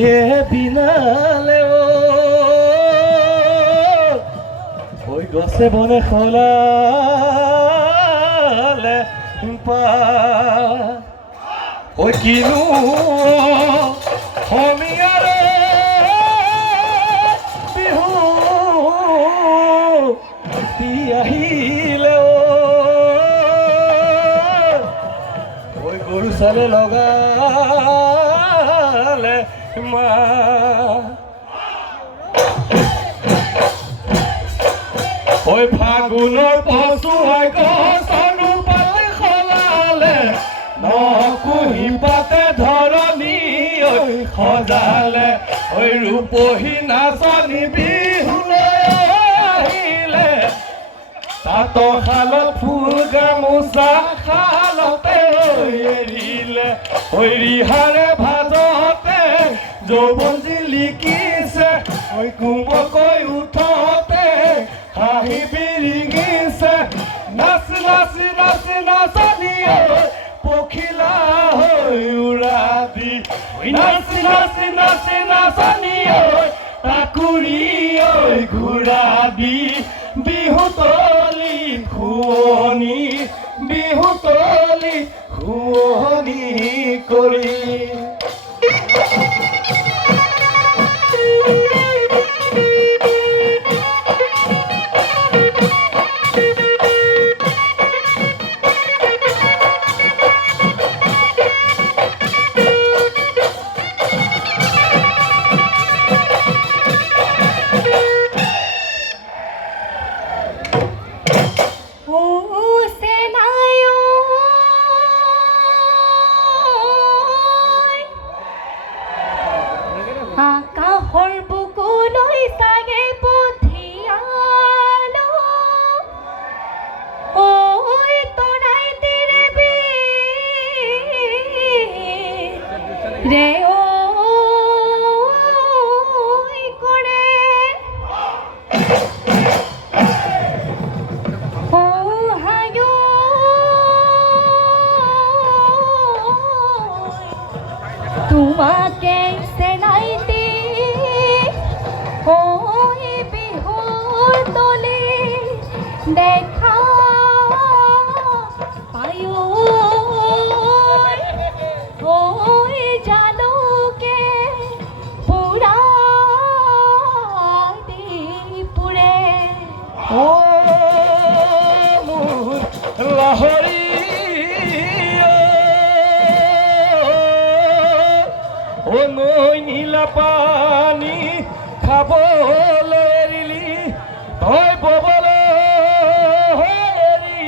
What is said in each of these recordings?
এ বিনালে ওই গছে বনে খোলালে ওই কিনো সমীয়াৰে বিহু আহিলে ওই গৰু চালে লগালে মা ওই ফাগুনৰ পচু হয় গছনো পালে খলালে নকুহি পাতে ধৰণী ঐ সজালে ওই ৰূপহী নাচনী বিহুলৈ আহিলে তাঁতৰ শালত ফুল গামোচা শালতে এৰিলে ওই ৰিহাৰে ভাজতে যৌৱন জিলিকিছে ওই কোমকৈ উঠতে হাঁহি বিৰিঙিছে নাচ নাচ নাচ নাচনী পখিলা হৈ উৰা দি নাচ নাচ নাচ নাচনী তাকুৰি ঘূৰা দি বিহুতলি খুৱনি বিহুতলি খুৱনি কৰি তোমাকে চেনাইতে ওই বিহুৰ তলে দেখা পায়ো ওই জালুকে পুৰা পুৰে ও মোৰ লাহৰি ও নৈ নীলা পানী খাবলৈ এৰিলি তই ববলৈ এৰি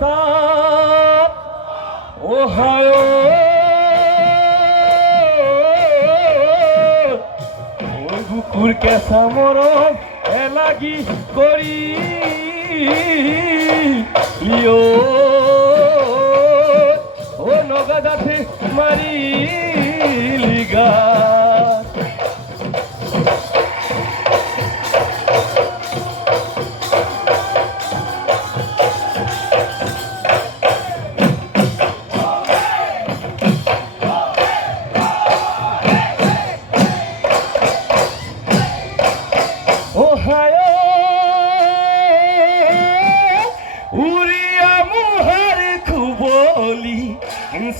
তাত অহায় ওই বুকুৰ কেঁচা মৰম এলাগি কৰি ও নগাদাতে মাৰিলি গাছ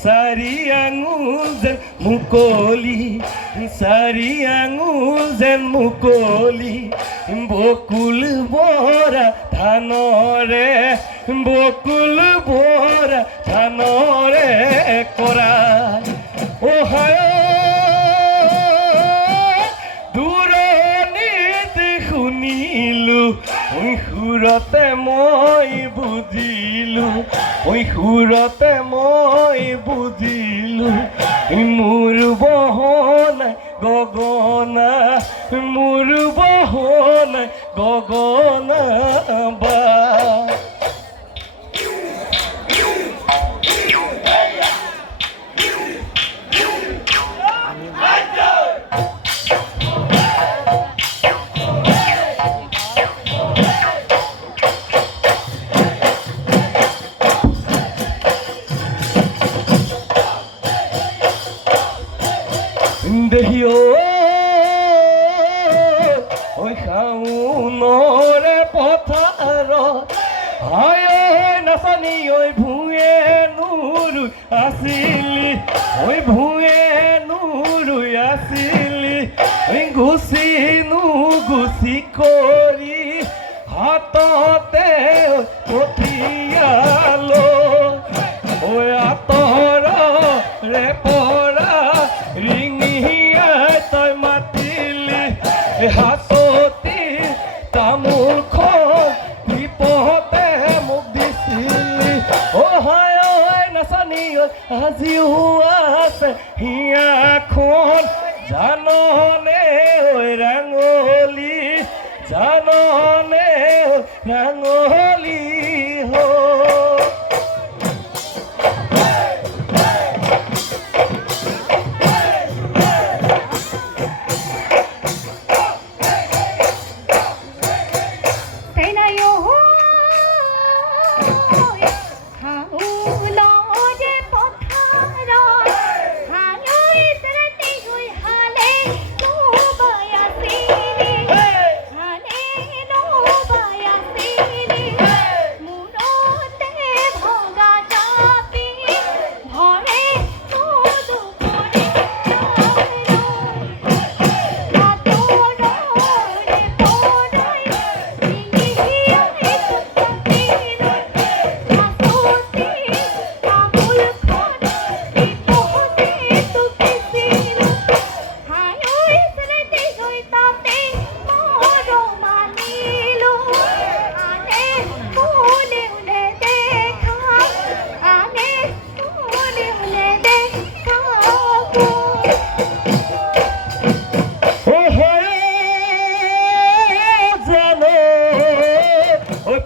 সাৰি আঙুল যেন মুকলি সাৰি আঙুল যেন মুকলি বকুল বৰা ধানৰে বকুল বৰা ধানৰে কৰা অহায় দূৰণিত শুনিলো সুৰতে মই বুজিলো ওই সুৰতে মই বুজিলো মোৰ বহনা গগনা মোৰ বহনা গগনা বা হায় নাচনী ঐ ভূঞে নুৰুই আছিলি ঐ ভূঞে নুৰুই আছিলি গুচি নুগুচি কৰি হাততে পঠিয়ালো ঐ আঁতৰৰে পৰা ৰিঙিয়াই তই মাতিলি হাততি তামোলখন বিপদে মোক দিছিলি হায় নাচনী আজিও আছে হিয়াখন জাননে ঐ ৰাঙলী জাননে ৰাঙলী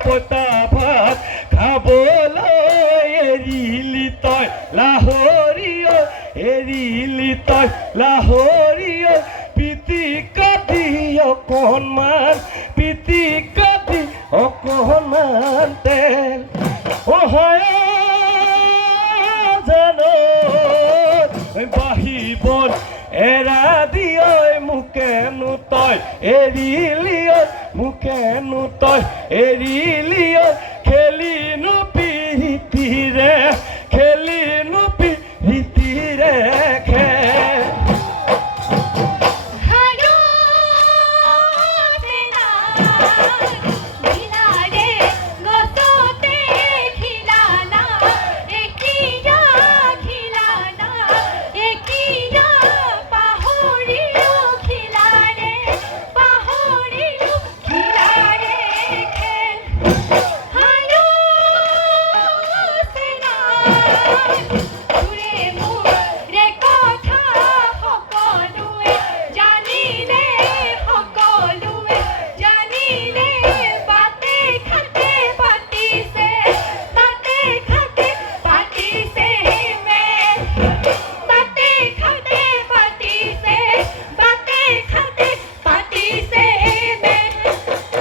পতা ভাত খাবলৈ এৰিলি তই লাহৰীয় এৰিলি তই লাহৰীয় পিটিকা দি অকণমান পিটিকা দি অকণমান তেল হয় জানো বাহিবন এৰা দিয় মোকেনো তই এৰিলি মোকেনো তই এৰিলি খেলিনো পিৰিতিৰে খেলিনো পিৰিতিৰে খেল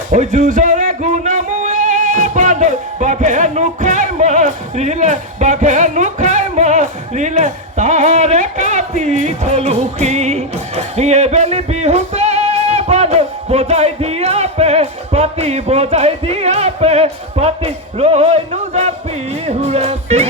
ঐ যুঁজৰে গুণামুৱে বান্ধ বাঘে নুখাই মাৰিলে বাঘে নুখাই মাৰিলে তাৰে কাটি থলুকি এবেলি বিহুতে বান্ধ বজাই দিয়া পে পাতি বজাই দিয়া পে পাতি ৰৈ নোজাপি হুৰাচি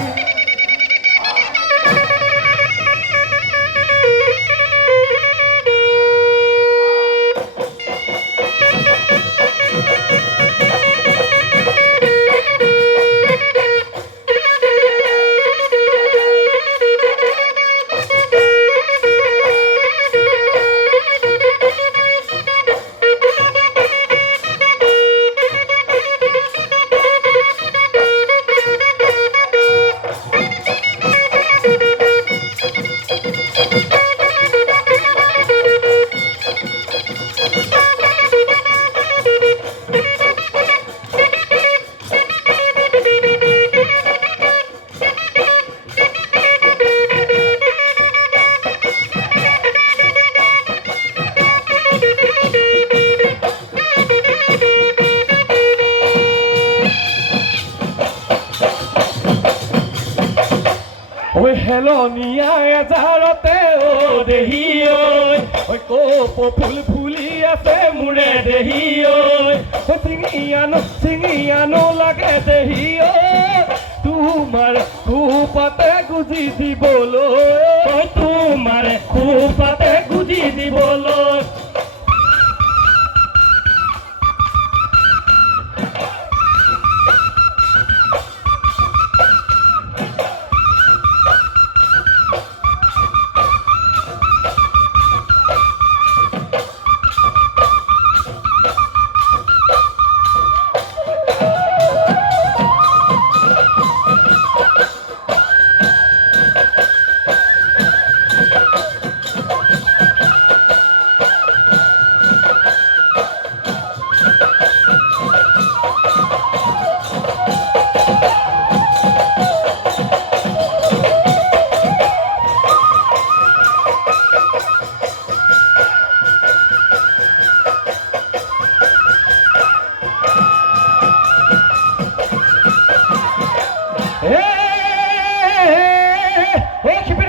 ঐ হেলনীয়া এজাৰতে দেহি ঐ কপ ফুল ফুলি আছে মোৰে দেহি ঐ চিঙি আনো লাগে দেহি ঐ তোমাৰ খোপাতে গুজি দিবলৈ তোমাৰ খোপাতে গুজি দিবলৈ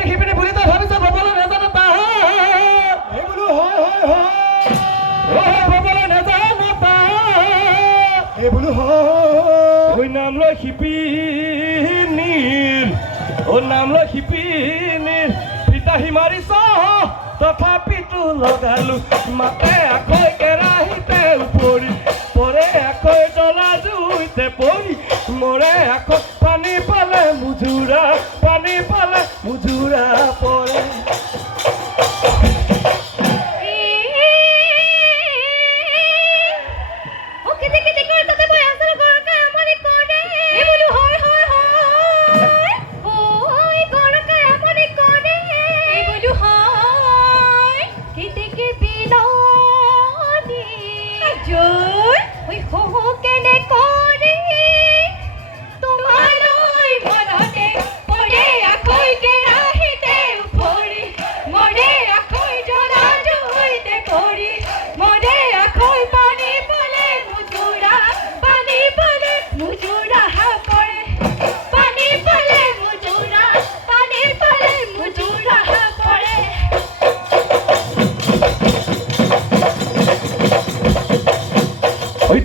খিপিনি বুলি তই ভাবিছ বাবলৈ নাজানো তা এই বোলো হয় বাবলৈ নাজানো তা এই বোলো হয় নাম লৈ শিপিনীৰ পিতাহী মাৰিছ তথাপিতো লগালো মাতে আখৈ কেৰাহীতে পৰি পৰে আখৈ জ্বলা জুইতে পৰি মৰে আখৈ পানী পালে মুজুৰা পৰে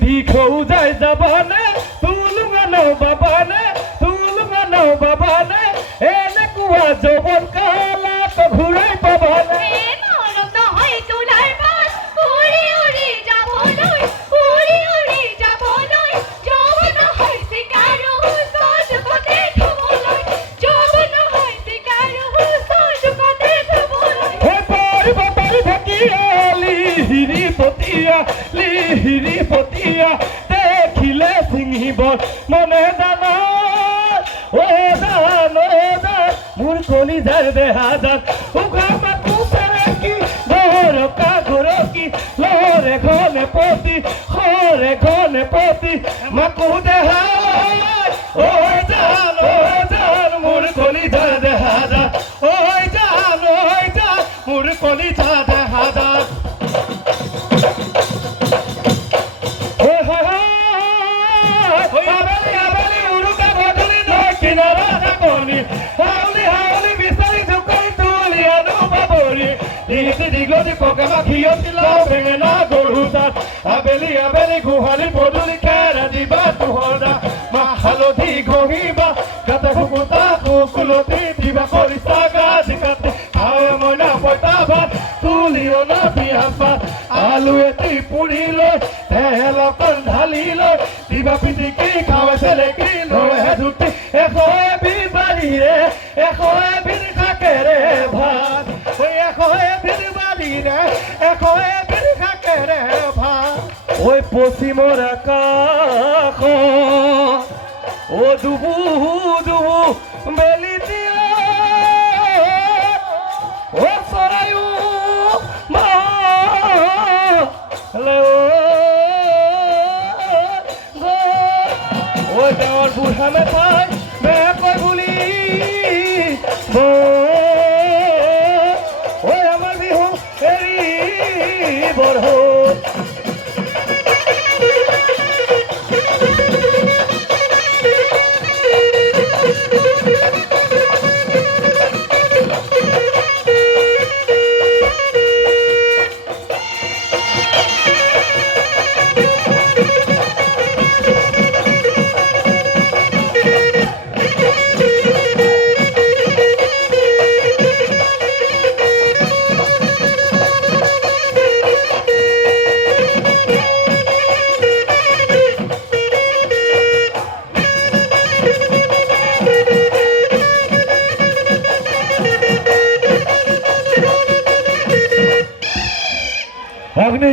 দিখৌ যাই যাবনে তুলুঙানো বাবানে এনেকুৱা যৌৱন কালত ঘূৰাই পাবানে লিহিৰিপতীয়া দেখিলে ছিঙিব মনে জান মোৰ কলিজাৰ দেহা জান উঘা মাকো পেৰেকি গৰকি লৰে ঘনে পতি মাকো দেহা জান মোৰ কলিজাৰ দেহা জান জান মোৰ কলিজাৰ দেহা জান আবেলি গোহালি পদূলি খেৰা দিবা তোহৰা মা হালধি ঘঁহিবা গাতে শুকুতা কুকুলতি দিবা কৰিছা গাজি কাটি খাৱে মইনা পইতা ভাত তুলি অনা বিয়া পাত আলু এটি পুৰি লৈ তেল অকণ ঢালি লৈ দিবা পিটিকি খাৱে চেলেকি লৈ জুতি এশ এবিধ বাৰীৰে এশ এবিধ শাকেৰে ভাত এশ এবিধ বাৰীৰে এশ এবিধ শাকেৰে ভাত ঐ পশ্চিমৰ আকাশ ডুবু বেলি দিয়া চৰায়ো ডাঙৰ বুঢ়া মেঠাই